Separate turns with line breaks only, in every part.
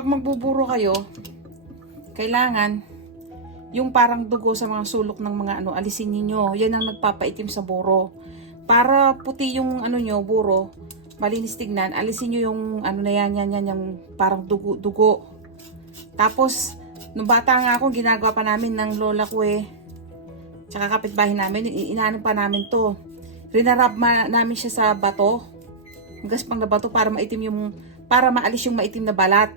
pag magbuburo kayo, kailangan yung parang dugo sa mga sulok ng mga ano, alisin niyo Yan ang nagpapaitim sa buro. Para puti yung ano nyo, buro, malinis tignan, alisin nyo yung ano na yan, yan, yan, yung parang dugo, dugo. Tapos, nung bata nga ako, ginagawa pa namin ng lola ko eh. Tsaka kapitbahay namin, i- inaano pa namin to. Rinarab ma- namin siya sa bato. Gaspang na bato para maitim yung, para maalis yung maitim na balat.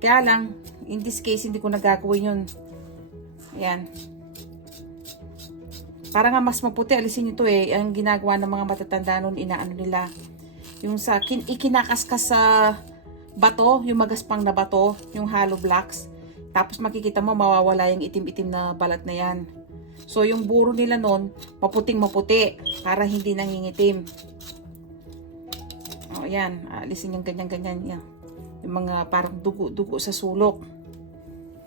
Kaya lang, in this case, hindi ko nagagawin yun. Ayan. Para nga mas maputi, alisin nyo to eh. Ang ginagawa ng mga matatanda noon, inaano nila. Yung sa, kin, ikinakaskas sa bato, yung magaspang na bato, yung hollow blocks. Tapos makikita mo, mawawala yung itim-itim na balat na yan. So, yung buro nila noon, maputing maputi, para hindi nangingitim. O, yan. Alisin yung ganyan-ganyan yan. Yung mga parang dugo-dugo sa sulok.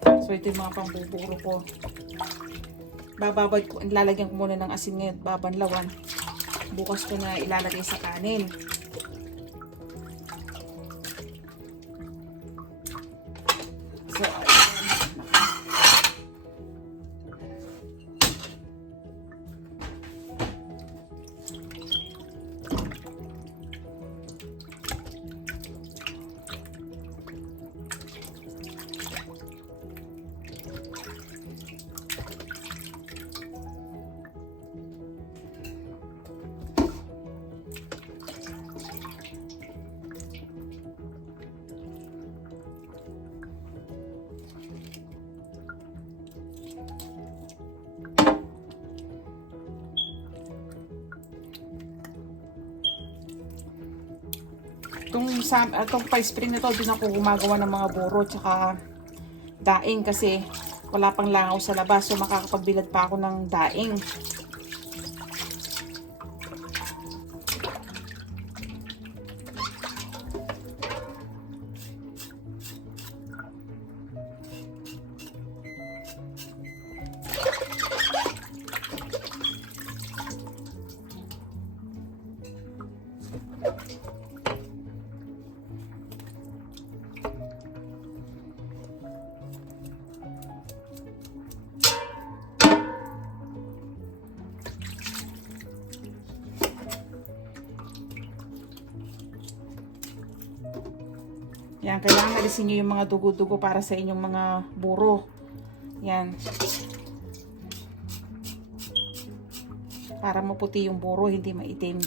So, ito yung mga pambuburo ko. Bababad ko, lalagyan ko muna ng asin ngayon, babanlawan. Bukas ko na ilalagay sa kanin. Sam, itong pie spring na to, din ako gumagawa ng mga buro tsaka daing kasi wala pang langaw sa labas. So makakapagbilad pa ako ng daing. Yan, kailangan alisin nyo yung mga dugo-dugo para sa inyong mga buro. Yan. Para maputi yung buro, hindi maitim.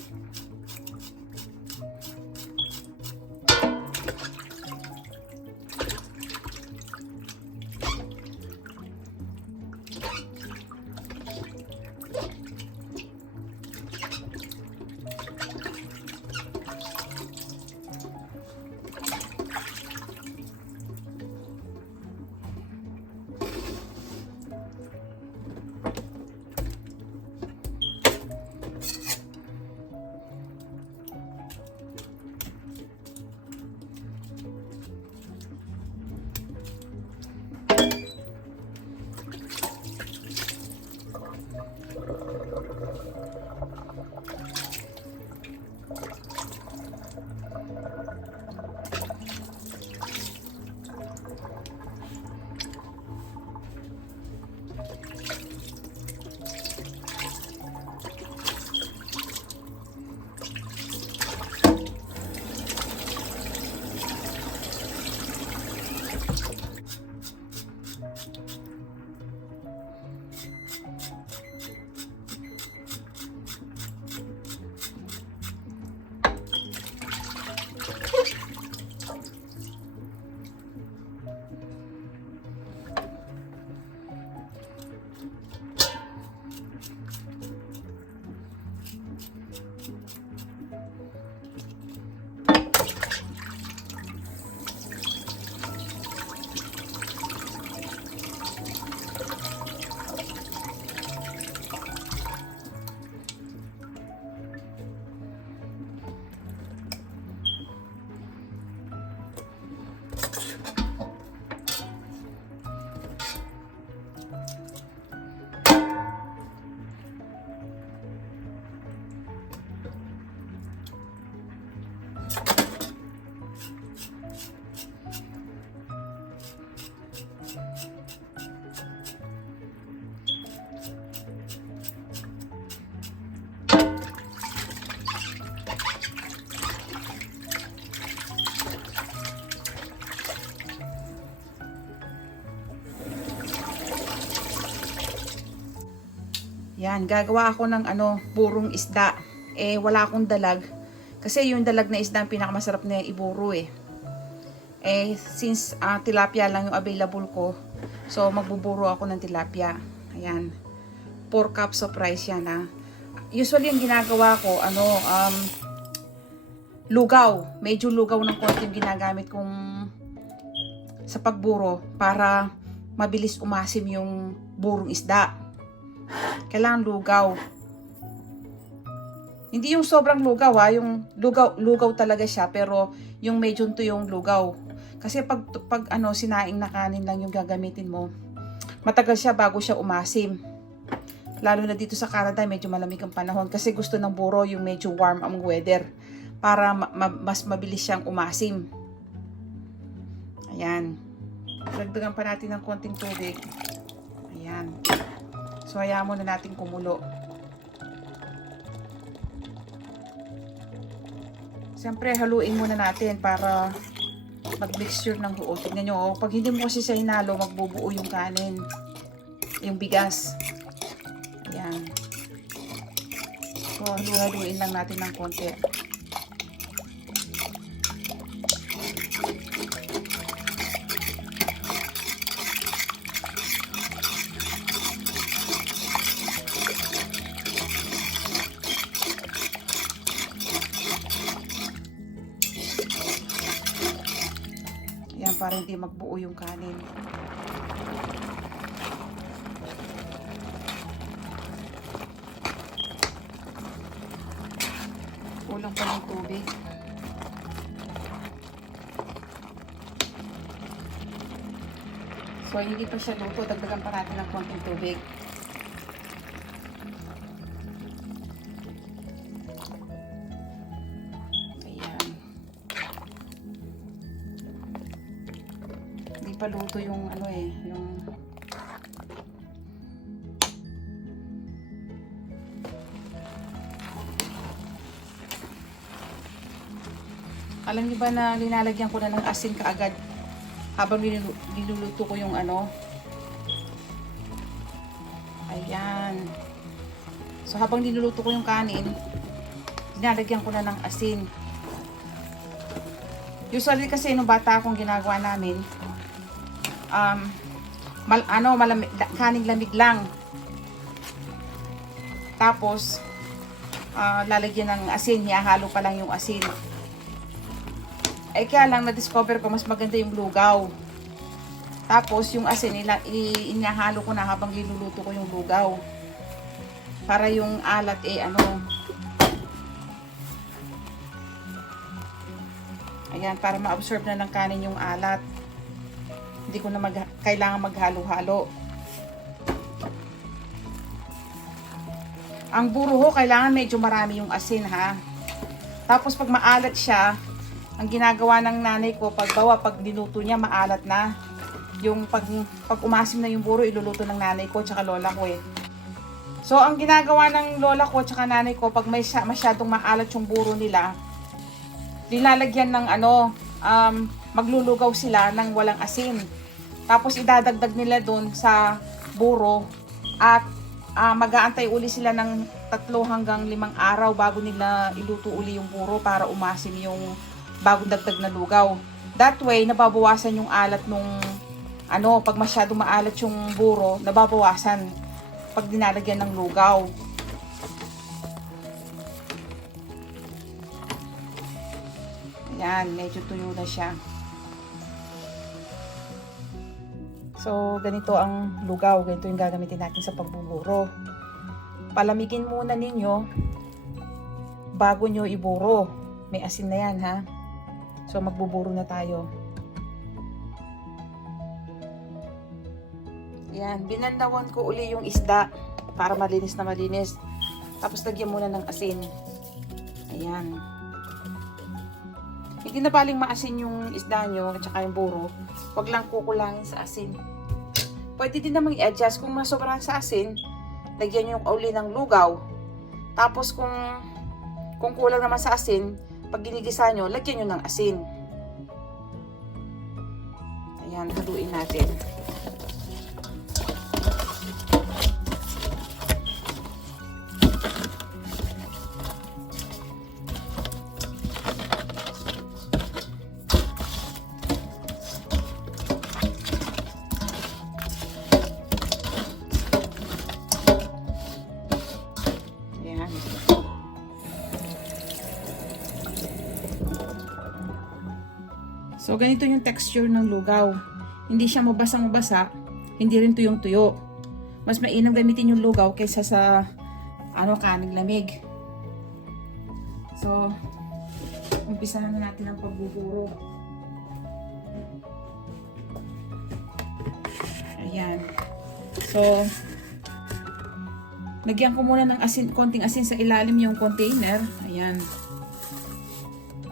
Ayan, gagawa ako ng ano, burong isda. Eh, wala akong dalag. Kasi yung dalag na isda ang pinakamasarap na iburo eh. Eh, since ah, tilapia lang yung available ko, so magbuburo ako ng tilapia. Ayan. 4 cups of rice yan ha. Usually yung ginagawa ko, ano, um, lugaw. Medyo lugaw ng konti yung ginagamit kong sa pagburo para mabilis umasim yung burong isda. Kailangan lugaw. Hindi yung sobrang lugaw ha, yung lugaw, lugaw talaga siya pero yung medyo to yung lugaw. Kasi pag, pag ano, sinaing na kanin lang yung gagamitin mo, matagal siya bago siya umasim. Lalo na dito sa Canada, medyo malamig ang panahon kasi gusto ng buro yung medyo warm ang weather para ma- ma- mas mabilis siyang umasim. Ayan. Dagdagan pa natin ng konting tubig. Ayan. So, hayaan muna natin kumulo. Siyempre, haluin muna natin para mag-mixture ng buo. Tignan nyo, oh, pag hindi mo kasi siya hinalo, magbubuo yung kanin. Yung bigas. Ayan. So, halu-haluin lang natin ng konti. Hindi magbuo yung kanin. Kulang pa ng tubig. So, hindi pa siya luto. Dagdagan pa natin ng konting tubig. Luto yung ano eh, yung Alam niyo ba na linalagyan ko na ng asin kaagad habang nilulu- niluluto ko yung ano? Ayan. So habang niluluto ko yung kanin, linalagyan ko na ng asin. Usually kasi nung bata akong ginagawa namin, um, mal, ano, malamig, kaning lamig lang. Tapos, ah, lalagyan ng asin, hihalo pa lang yung asin. Eh kaya lang na-discover ko mas maganda yung lugaw. Tapos yung asin nila i- inahalo ko na habang niluluto ko yung lugaw. Para yung alat eh ano. Ayan, para ma-absorb na ng kanin yung alat. Hindi ko na mag kailangan maghalo-halo. Ang buro ho, kailangan medyo marami yung asin ha. Tapos pag maalat siya, ang ginagawa ng nanay ko, pag bawa, pag niluto niya, maalat na. Yung pag, pag umasim na yung buro, iluluto ng nanay ko, tsaka lola ko eh. So, ang ginagawa ng lola ko, tsaka nanay ko, pag may sya- masyadong maalat yung buro nila, nilalagyan ng ano, um, maglulugaw sila ng walang asin. Tapos idadagdag nila doon sa buro at ah, mag-aantay uli sila ng tatlo hanggang limang araw bago nila iluto uli yung buro para umasim yung bagong dagdag na lugaw. That way, nababawasan yung alat nung ano, pag masyadong maalat yung buro, nababawasan pag dinalagyan ng lugaw. Ayan, medyo tuyo na siya. So, ganito ang lugaw. Ganito yung gagamitin natin sa pagbuburo. Palamigin muna ninyo bago nyo iburo. May asin na yan, ha? So, magbuburo na tayo. Yan, binandawan ko uli yung isda para malinis na malinis. Tapos lagyan muna ng asin. Ayan. Hindi na baling maasin yung isda nyo at saka yung buro. Huwag lang kukulangin sa asin. Pwede din namang i-adjust kung masobrahan sa asin. Lagyan nyo uli ng lugaw. Tapos kung kung kulang naman sa asin, pag ginigisa nyo, lagyan nyo ng asin. Ayan, haluin natin. So, ganito yung texture ng lugaw. Hindi siya mabasang-mabasa, hindi rin tuyong-tuyo. Mas mainam gamitin yung lugaw kaysa sa ano, kanig lamig. So, umpisahan na natin ang pagbuburo. Ayan. So, lagyan ko muna ng asin, konting asin sa ilalim yung container. Ayan.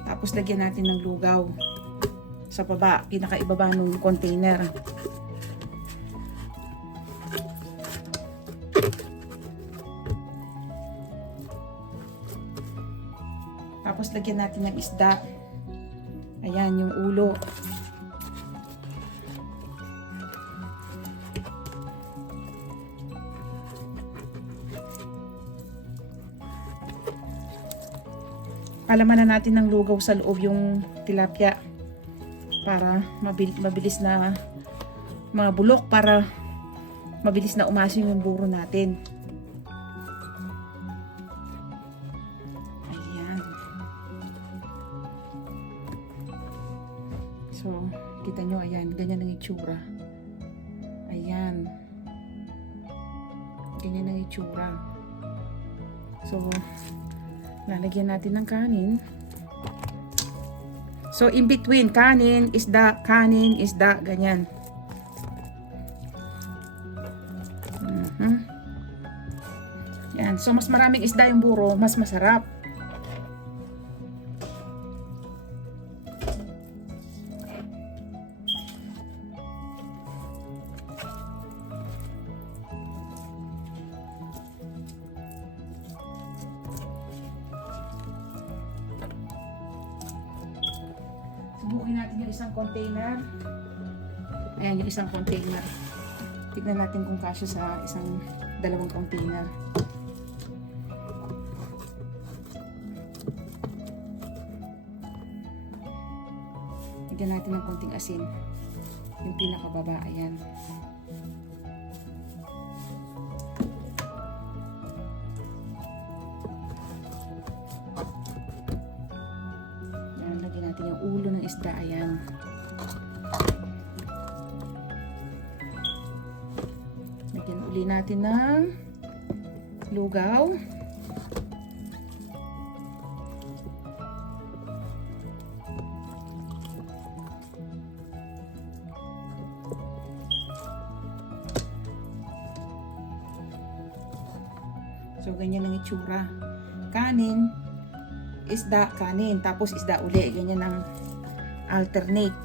Tapos lagyan natin ng lugaw sa baba, pinakaibaba ng container. Tapos lagyan natin ng isda. Ayan, yung ulo. Palaman na natin ng lugaw sa loob yung tilapia para mabil- mabilis na mga bulok para mabilis na umasim yung buro natin. Ayan. So, kita nyo, ayan, ganyan ang itsura. Ayan. Ganyan ang itsura. So, lalagyan natin ng kanin. So, in between, kanin, isda, kanin, isda, ganyan. Mhm. Yan. So, mas maraming isda yung buro, mas masarap. Kasya sa isang dalawang container. Tignan natin ng konting asin. Yung pinakababa. Ayan, natin ng lugaw. So, ganyan ang itsura. Kanin, isda, kanin, tapos isda uli. Ganyan ang alternate.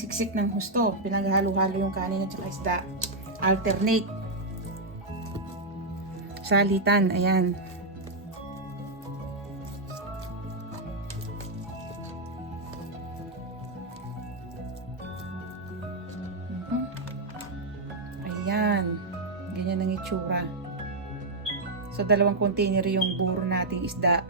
Siksik ng husto. Pinaghalo-halo yung kanin at saka isda. Alternate. Salitan, ayan. Mhm. Ayan. Ganyan ang itsura. So, dalawang container yung buro nating isda.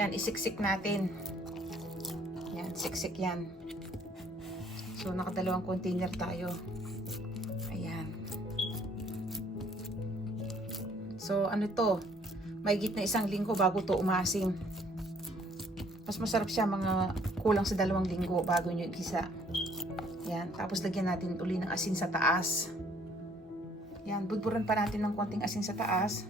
Yan, isiksik natin. Yan, siksik yan. So, nakadalawang container tayo. Ayan. So, ano to? May na isang linggo bago to umasim. Mas masarap siya mga kulang sa dalawang linggo bago nyo igisa. Yan. Tapos lagyan natin uli ng asin sa taas. Yan. Budburan pa natin ng konting asin sa taas.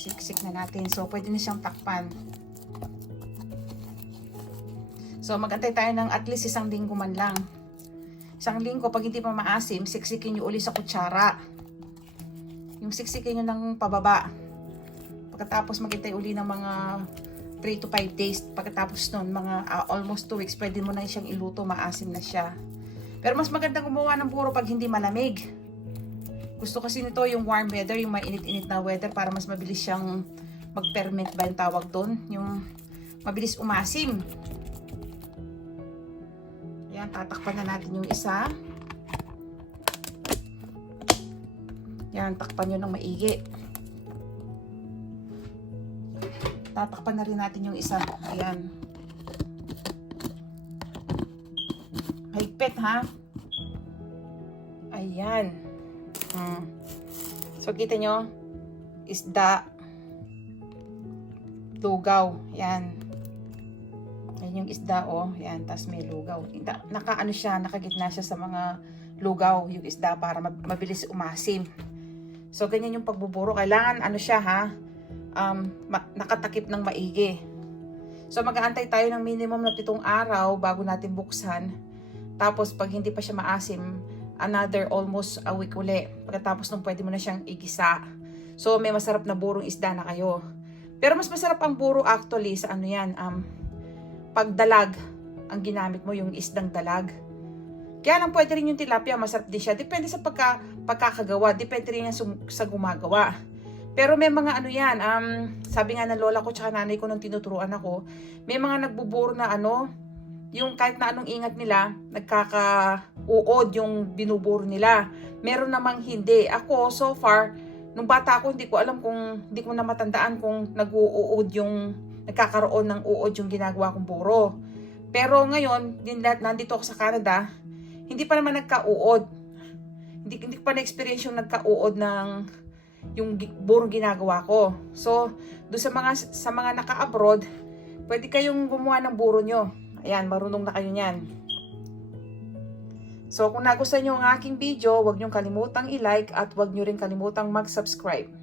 Siksik na natin. So, pwede na siyang takpan. So, magantay tayo ng at least isang linggo man lang. Isang linggo, pag hindi pa maasim, siksikin nyo uli sa kutsara. Yung siksikin nyo ng pababa. Pagkatapos maghintay uli ng mga 3 to 5 days. Pagkatapos nun, mga ah, almost 2 weeks, pwede mo na siyang iluto, maasim na siya. Pero mas magandang gumawa ng puro pag hindi malamig. Gusto kasi nito yung warm weather, yung mainit-init na weather para mas mabilis siyang mag-ferment ba yung tawag doon? Yung mabilis umasim. Yan, tatakpan na natin yung isa. Yan, takpan nyo ng maigi. Tatakpan na rin natin yung isa. Ayan. Higpit ha. Ayan. Hmm. So, kita nyo, isda, lugaw, yan. Yan yung isda, oh, yan, tas may lugaw. Ita- Naka, ano siya, nakagitna siya sa mga lugaw, yung isda, para mab- mabilis umasim. So, ganyan yung pagbuburo. Kailangan, ano siya, ha, um, nakatakip ng maigi. So, mag-aantay tayo ng minimum na pitong araw bago natin buksan. Tapos, pag hindi pa siya maasim, another almost a week uli. Pagkatapos nung pwede mo na siyang igisa. So, may masarap na burong isda na kayo. Pero mas masarap ang buro actually sa ano yan, um, pagdalag ang ginamit mo, yung isdang dalag. Kaya lang pwede rin yung tilapia, masarap din siya. Depende sa pagka, pagkakagawa, depende rin yan sa gumagawa. Pero may mga ano yan, um, sabi nga ng lola ko tsaka nanay ko nung tinuturuan ako, may mga nagbuburo na ano, yung kahit na anong ingat nila, nagkaka-uod yung binuburo nila. Meron namang hindi. Ako, so far, nung bata ako, hindi ko alam kung, hindi ko na matandaan kung nag-uud yung, nagkakaroon ng uod yung ginagawa kong buro. Pero ngayon, din, nandito ako sa Canada, hindi pa naman nagka-uod. Hindi, hindi pa na-experience yung nagka-uod ng yung burong ginagawa ko. So, do sa mga sa mga naka-abroad, pwede kayong gumawa ng buro nyo. Ayan, marunong na kayo niyan. So, kung nagustuhan nyo ang aking video, huwag nyo kalimutang i-like at huwag nyo rin kalimutang mag-subscribe.